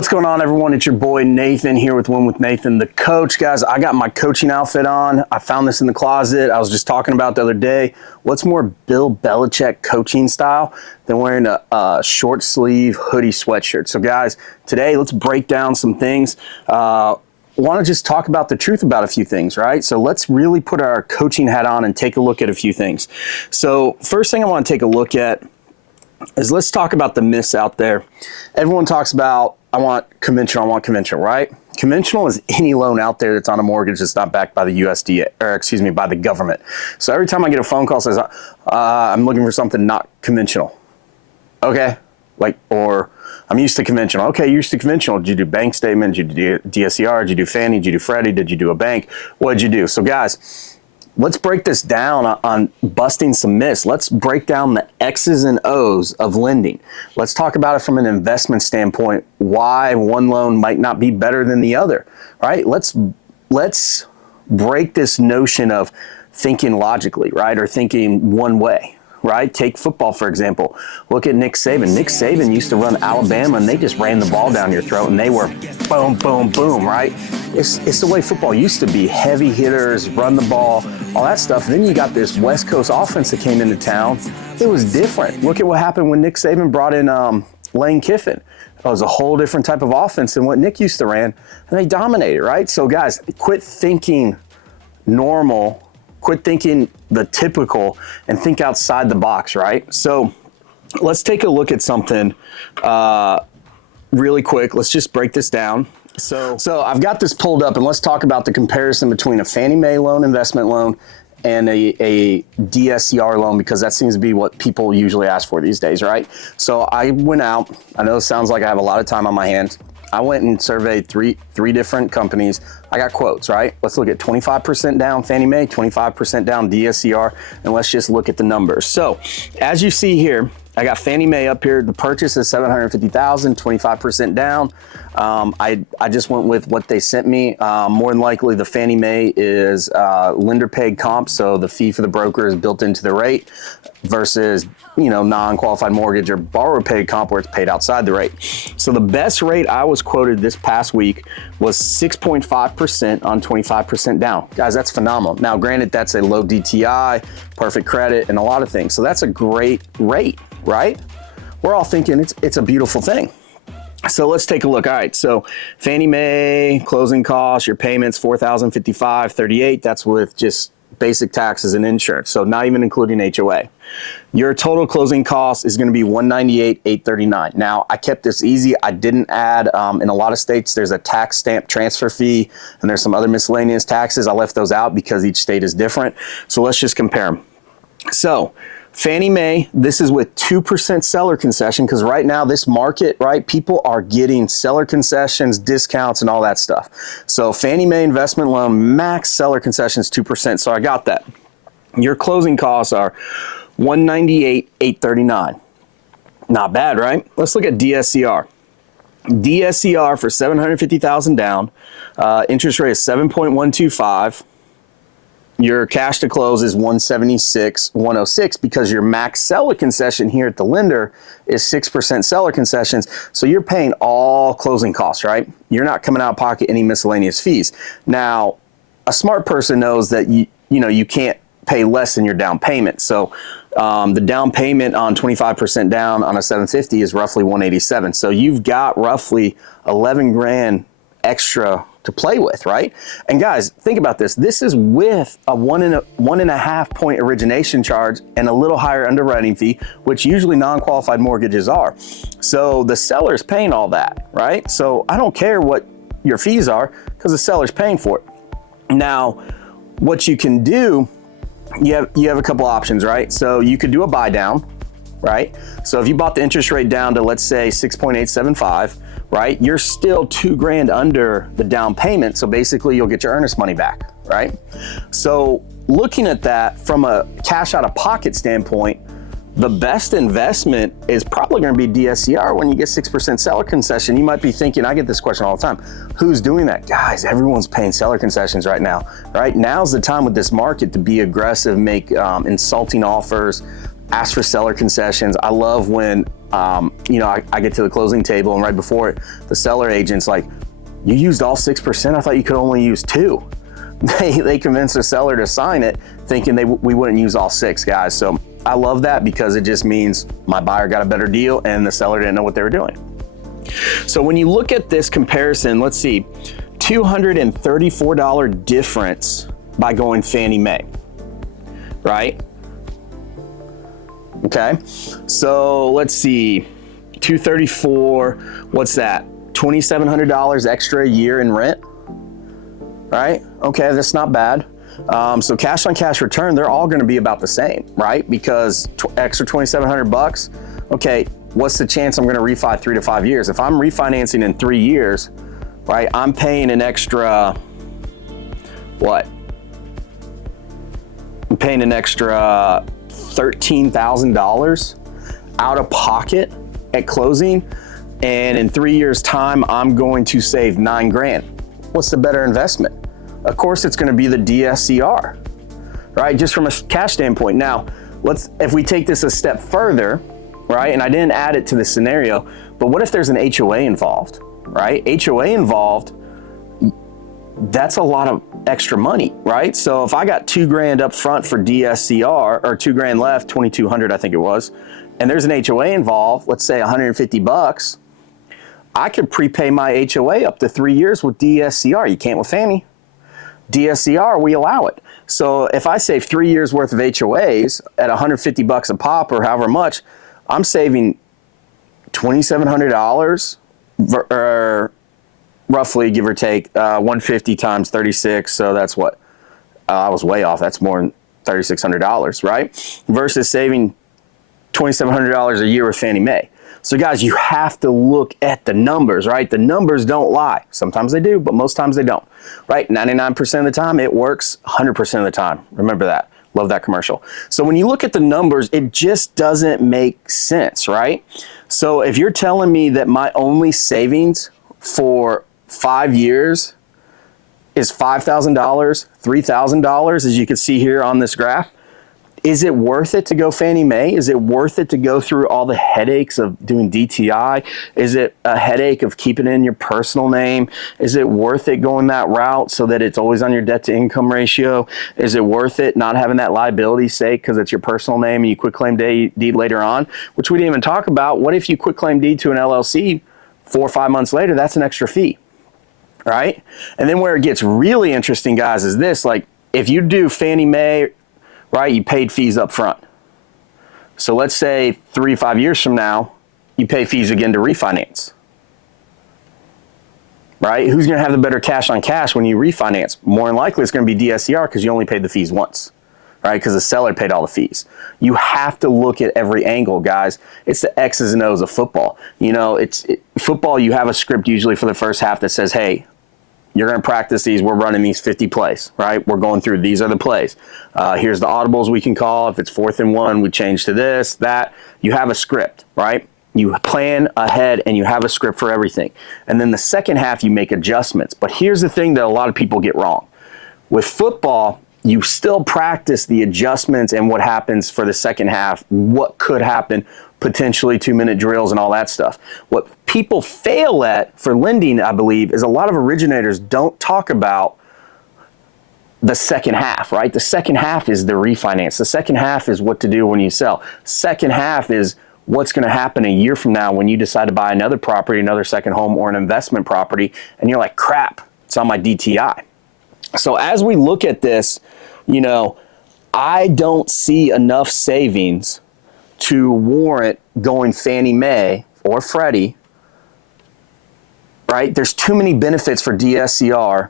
What's going on, everyone? It's your boy Nathan here with Win with Nathan, the coach. Guys, I got my coaching outfit on. I found this in the closet. I was just talking about the other day. What's more Bill Belichick coaching style than wearing a short sleeve hoodie sweatshirt? So guys, today let's break down some things. Want to just talk about the truth about a few things, right? So let's really put our coaching hat on and take a look at a few things. So first thing I want to take a look at is let's talk about the myths out there. Everyone talks about, I want conventional, right? Conventional is any loan out there that's on a mortgage that's not backed by the USDA, or excuse me, by the government. So every time I get a phone call that says, I'm looking for something not conventional. Okay, or I'm used to conventional. Okay, you're used to conventional. Did you do bank statement? Did you do DSCR? Did you do Fannie? Did you do Freddie? Did you do a bank? What did you do? So guys, let's break this down on busting some myths. Let's break down the X's and O's of lending. Let's talk about it from an investment standpoint, why one loan might not be better than the other, right? Let's break this notion of thinking logically, right? Or thinking one way, right? Take football, for example. Look at Nick Saban. Nick Saban used to run Alabama and they just ran the ball down your throat and they were boom, boom, boom, right? It's the way football used to be. Heavy hitters, run the ball, all that stuff. Then you got this West Coast offense that came into town. It was different. Look at what happened when Nick Saban brought in Lane Kiffin. It was a whole different type of offense than what Nick used to run, and they dominated, right? So guys, quit thinking normal, quit thinking the typical, and think outside the box, right? So let's take a look at something really quick. Let's just break this down. So I've got this pulled up, and let's talk about the comparison between a Fannie Mae loan, investment loan, and a DSCR loan, because that seems to be what people usually ask for these days, right? So I went out. I know it sounds like I have a lot of time on my hands. I went and surveyed three different companies. I got quotes, right? Let's look at 25% down Fannie Mae, 25% down DSCR, and let's just look at the numbers. So as you see here, I got Fannie Mae up here. The purchase is $750,000, 25% down. I just went with what they sent me. More than likely, the Fannie Mae is lender paid comp, so the fee for the broker is built into the rate, versus non-qualified mortgage or borrower paid comp where it's paid outside the rate. So the best rate I was quoted this past week was 6.5% on 25% down. Guys, that's phenomenal. Now, granted, that's a low DTI, perfect credit, and a lot of things. So that's a great rate, right? We're all thinking it's a beautiful thing. So let's take a look. All right, so Fannie Mae closing costs, your payments $4,055.38. That's with just basic taxes and insurance, so not even including HOA. Your total closing cost is going to be $198,839. Now, I kept this easy. I didn't add, in a lot of states, there's a tax stamp transfer fee, and there's some other miscellaneous taxes. I left those out because each state is different. So let's just compare them. So Fannie Mae, this is with 2% seller concession, because right now this market, right, people are getting seller concessions, discounts, and all that stuff. So Fannie Mae investment loan, max seller concessions 2%. So I got that. Your closing costs are $198,839. Not bad, right? Let's look at DSCR. DSCR for $750,000 down. Interest rate is 7.125. Your cash to close is $176,106, because your max seller concession here at the lender is 6% seller concessions. So you're paying all closing costs, right? You're not coming out of pocket any miscellaneous fees. Now, a smart person knows that you can't pay less than your down payment. So the down payment on 25% down on a 750 is roughly $187. So you've got roughly 11 grand extra to play with, right? And guys, think about this. This is with a 1.5 point origination charge and a little higher underwriting fee, which usually non-qualified mortgages are. So the seller's paying all that, right? So I don't care what your fees are, because the seller's paying for it. Now, what you can do, you have a couple options, right? So you could do a buy down, right? So if you bought the interest rate down to, let's say, 6.875, right? You're still $2 grand under the down payment. So basically you'll get your earnest money back, right? So looking at that from a cash out of pocket standpoint, the best investment is probably going to be DSCR when you get 6% seller concession. You might be thinking, I get this question all the time, who's doing that? Guys, everyone's paying seller concessions right now, right? Now's the time with this market to be aggressive, make insulting offers, ask for seller concessions. I love when I get to the closing table, and right before it, the seller agent's like, you used all 6%? I thought you could only use 2. They convinced the seller to sign it thinking we wouldn't use all 6, guys. So I love that because it just means my buyer got a better deal and the seller didn't know what they were doing. So when you look at this comparison, let's see, $234 difference by going Fannie Mae, right? Okay, so let's see, 234, what's that? $2,700 extra a year in rent, right? Okay, that's not bad. So cash on cash return, they're all gonna be about the same, right? Because extra 2,700 bucks, okay, what's the chance I'm gonna refi 3 to 5 years? If I'm refinancing in 3 years, right, I'm paying an extra, what? I'm paying an extra $13,000 out of pocket at closing, and in 3 years time I'm going to save $9,000. What's the better investment? Of course it's going to be the DSCR, right? Just from a cash standpoint. Now if we take this a step further, right, and I didn't add it to the scenario, but what if there's an HOA involved, right? HOA involved, that's a lot of extra money, right? So if I got $2,000 up front for DSCR, or $2,000 left, 2,200 I think it was, and there's an HOA involved, let's say 150 bucks, I could prepay my HOA up to 3 years with DSCR. You can't with Fannie. DSCR, we allow it. So if I save 3 years worth of HOAs at 150 bucks a pop or however much, I'm saving $2,700, or roughly, give or take, 150 times 36. So that's what, I was way off. That's more than $3,600, right? Versus saving $2,700 a year with Fannie Mae. So guys, you have to look at the numbers, right? The numbers don't lie. Sometimes they do, but most times they don't, right? 99% of the time it works, 100% of the time. Remember that. Love that commercial. So when you look at the numbers, it just doesn't make sense, right? So if you're telling me that my only savings for 5 years is $5,000, $3,000, as you can see here on this graph, is it worth it to go Fannie Mae? Is it worth it to go through all the headaches of doing DTI? Is it a headache of keeping it in your personal name? Is it worth it going that route so that it's always on your debt to income ratio? Is it worth it not having that liability sake because it's your personal name and you quit claim deed later on, which we didn't even talk about? What if you quit claim deed to an LLC 4 or 5 months later? That's an extra fee, right? And then where it gets really interesting, guys, is this. Like, if you do Fannie Mae, right, you paid fees up front. So let's say 3 to 5 years from now, you pay fees again to refinance, right? Who's going to have the better cash on cash when you refinance? More than likely, it's going to be DSCR because you only paid the fees once, right? Because the seller paid all the fees. You have to look at every angle, guys. It's the X's and O's of football. You know, football, you have a script usually for the first half that says, hey, you're going to practice these. We're running these 50 plays, right? We're going through, these are the plays. Here's the audibles we can call. If it's 4th and 1, we change to this, that. You have a script, right? You plan ahead and you have a script for everything. And then the second half, you make adjustments. But here's the thing that a lot of people get wrong. With football, you still practice the adjustments and what happens for the second half, what could happen, potentially 2-minute drills and all that stuff. What people fail at for lending, I believe, is a lot of originators don't talk about the second half, right? The second half is the refinance. The second half is what to do when you sell. Second half is what's going to happen a year from now when you decide to buy another property, another second home, or an investment property, and you're like, crap, it's on my DTI. So as we look at this, you know, I don't see enough savings to warrant going Fannie Mae or Freddie, right? There's too many benefits for DSCR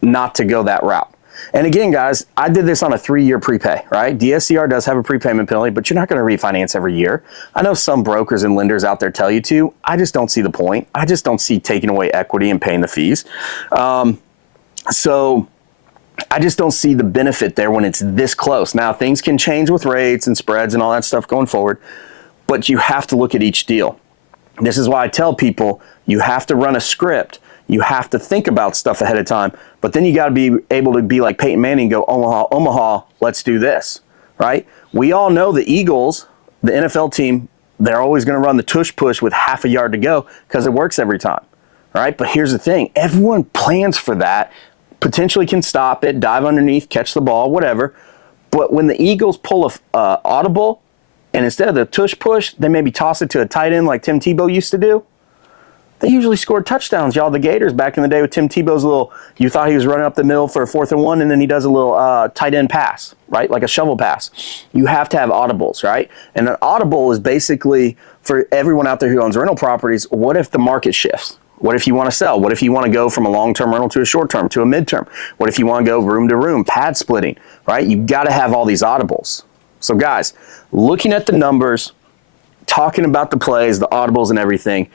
not to go that route. And again, guys, I did this on a 3-year prepay, right? DSCR does have a prepayment penalty, but you're not going to refinance every year. I know some brokers and lenders out there tell you to. I just don't see the point. I just don't see taking away equity and paying the fees. So I just don't see the benefit there when it's this close. Now, things can change with rates and spreads and all that stuff going forward, but you have to look at each deal. This is why I tell people you have to run a script. You have to think about stuff ahead of time, but then you got to be able to be like Peyton Manning and go, Omaha, let's do this, right? We all know the Eagles, the NFL team, they're always going to run the tush push with half a yard to go because it works every time. All right, but here's the thing. Everyone plans for that, potentially can stop it, dive underneath, catch the ball, whatever. But when the Eagles pull a audible, and instead of the tush push, they maybe toss it to a tight end like Tim Tebow used to do, they usually scored touchdowns. Y'all, the Gators back in the day with Tim Tebow's little, you thought he was running up the middle for a 4th and 1, and then he does a little tight end pass, right? Like a shovel pass. You have to have audibles, right? And an audible is basically, for everyone out there who owns rental properties, what if the market shifts? What if you want to sell? What if you want to go from a long-term rental to a short-term, to a mid-term? What if you want to go room to room, pad splitting, right? You've got to have all these audibles. So guys, looking at the numbers, talking about the plays, the audibles and everything,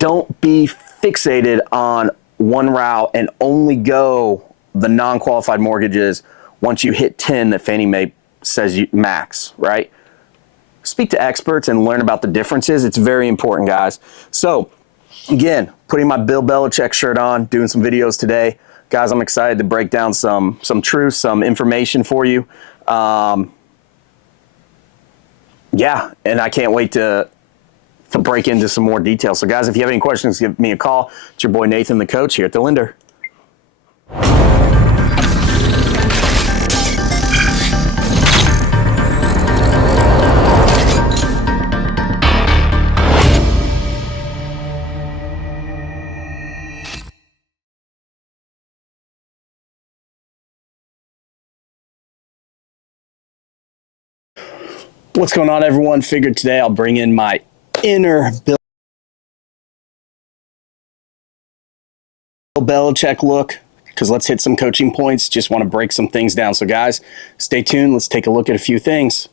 don't be fixated on one route and only go the non-qualified mortgages once you hit 10 that Fannie Mae says you max, right? Speak to experts and learn about the differences. It's very important, guys. So again, putting my Bill Belichick shirt on, doing some videos today. Guys, I'm excited to break down some truth, some information for you. Yeah, and I can't wait to break into some more details. So guys, if you have any questions, give me a call. It's your boy Nathan, the coach, here at the Lender. What's going on, everyone? Figured today I'll bring in my inner Bill Belichick look, because let's hit some coaching points. Just want to break some things down. So guys, stay tuned. Let's take a look at a few things.